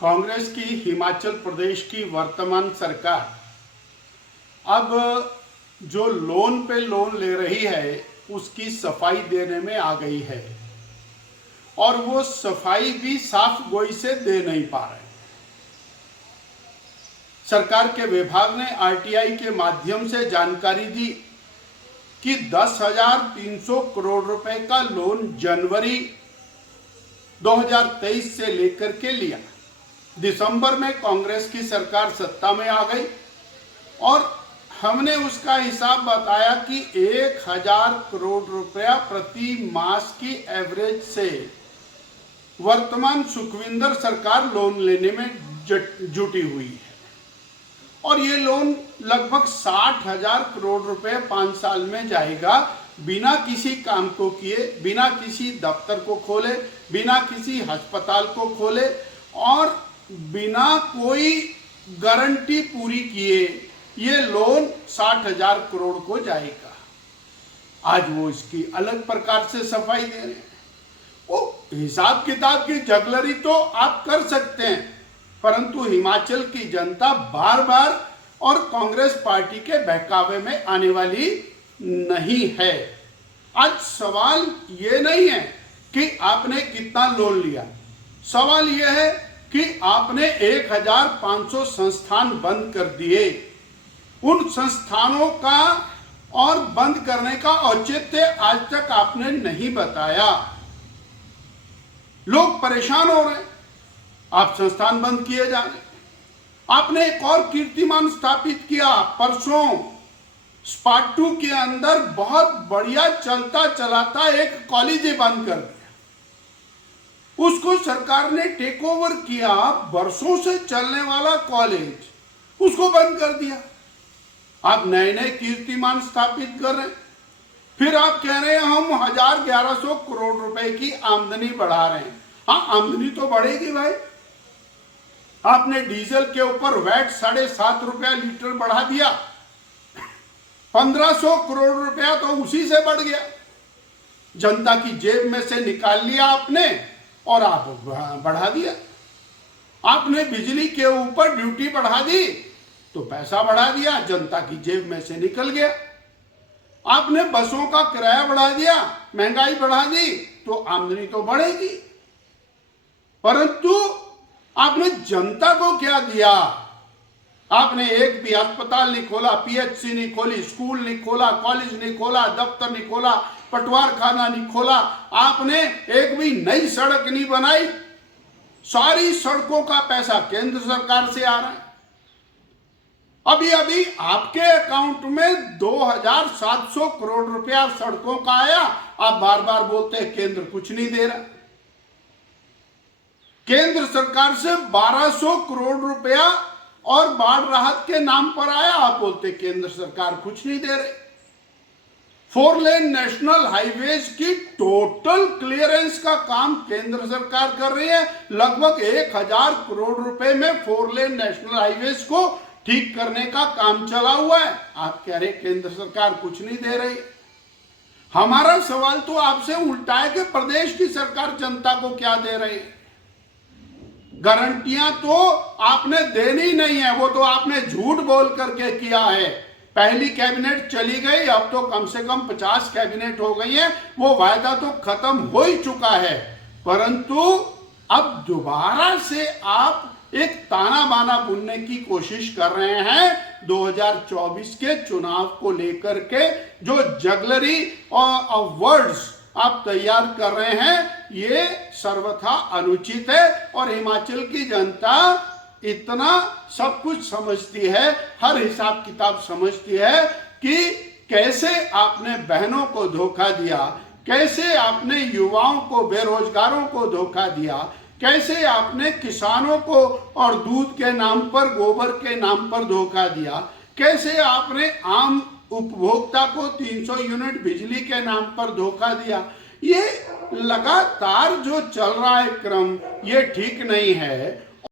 कांग्रेस की हिमाचल प्रदेश की वर्तमान सरकार अब जो लोन पे लोन ले रही है उसकी सफाई देने में आ गई है और वो सफाई भी साफ गोई से दे नहीं पा रहे। सरकार के विभाग ने आरटीआई के माध्यम से जानकारी दी कि 10,300 करोड़ रुपए का लोन जनवरी 2023 से लेकर के लिया। दिसंबर में कांग्रेस की सरकार सत्ता में आ गई और हमने उसका हिसाब बताया कि 1,000 करोड़ रुपया प्रति मास की एवरेज से वर्तमान सुखविंदर सरकार लोन लेने में जुटी हुई है और ये लोन लगभग 60,000 करोड़ रुपए 5 साल में जाएगा, बिना किसी काम को किए, बिना किसी दफ्तर को खोले, बिना किसी अस्पताल को खोले और बिना कोई गारंटी पूरी किए ये लोन 60,000 करोड़ को जाएगा। आज वो इसकी अलग प्रकार से सफाई दे रहे हैं। वो हिसाब किताब की जगलरी तो आप कर सकते हैं, परंतु हिमाचल की जनता बार बार और कांग्रेस पार्टी के बहकावे में आने वाली नहीं है। आज सवाल ये नहीं है कि आपने कितना लोन लिया, सवाल यह है कि आपने 1,500 संस्थान बंद कर दिए। उन संस्थानों का और बंद करने का औचित्य आज तक आपने नहीं बताया। लोग परेशान हो रहे हैं, आप संस्थान बंद किए जा रहे हैं। आपने एक और कीर्तिमान स्थापित किया, परसों स्पाटू के अंदर बहुत बढ़िया चलता चलाता एक कॉलेज बंद कर दिया। उसको सरकार ने टेक ओवर किया, वर्षों से चलने वाला कॉलेज उसको बंद कर दिया। आप नए नए कीर्तिमान स्थापित कर रहे हैं, फिर आप कह रहे हैं हम 1,100 करोड़ रुपए की आमदनी बढ़ा रहे हैं। हाँ, आमदनी तो बढ़ेगी भाई। आपने डीजल के ऊपर वैट 7.5 रुपया लीटर बढ़ा दिया, 1,500 करोड़ रुपया तो उसी से बढ़ गया। जनता की जेब में से निकाल लिया आपने और आप बढ़ा दिया। आपने बिजली के ऊपर ड्यूटी बढ़ा दी तो पैसा बढ़ा दिया, जनता की जेब में से निकल गया। आपने बसों का किराया बढ़ा दिया, महंगाई बढ़ा दी तो आमदनी तो बढ़ेगी, परंतु आपने जनता को क्या दिया? आपने एक भी अस्पताल नहीं खोला, पीएचसी नहीं खोली, स्कूल नहीं खोला, कॉलेज नहीं खोला, दफ्तर नहीं खोला, पटवार खाना नहीं खोला। आपने एक भी नई सड़क नहीं बनाई। सारी सड़कों का पैसा केंद्र सरकार से आ रहा है। अभी अभी आपके अकाउंट में 2,700 करोड़ रुपया सड़कों का आया। आप बार बार बोलते हैं केंद्र कुछ नहीं दे रहा। केंद्र सरकार से 1,200 करोड़ रुपया और बाढ़ राहत के नाम पर आया, आप बोलते केंद्र सरकार कुछ नहीं दे रही। 4 लेन नेशनल हाईवेज की टोटल क्लियरेंस का काम केंद्र सरकार कर रही है। लगभग 1,000 करोड़ रुपए में 4 लेन नेशनल हाईवेज को ठीक करने का काम चला हुआ है। आप कह रहे केंद्र सरकार कुछ नहीं दे रही। हमारा सवाल तो आपसे उल्टा है कि प्रदेश की सरकार जनता को क्या दे रही है? गारंटियां तो आपने देनी नहीं है, वो तो आपने झूठ बोल करके किया है। पहली कैबिनेट चली गई, अब तो कम से कम 50 कैबिनेट हो गई है। वो वायदा तो खत्म हो ही चुका है, परंतु अब दोबारा से आप एक ताना बाना बुनने की कोशिश कर रहे हैं। 2024 के चुनाव को लेकर के जो जगलरी और वर्ड्स आप तैयार कर रहे हैं, ये सर्वथा अनुचित है और हिमाचल की जनता इतना सब कुछ समझती है, हर हिसाब किताब समझती है कि कैसे आपने बहनों को धोखा दिया, कैसे आपने युवाओं को, बेरोजगारों को धोखा दिया, कैसे आपने किसानों को और दूध के नाम पर, गोबर के नाम पर धोखा दिया, कैसे आपने आम उपभोक्ता को 300 यूनिट बिजली के नाम पर धोखा दिया। ये लगातार जो चल रहा है क्रम, ये ठीक नहीं है।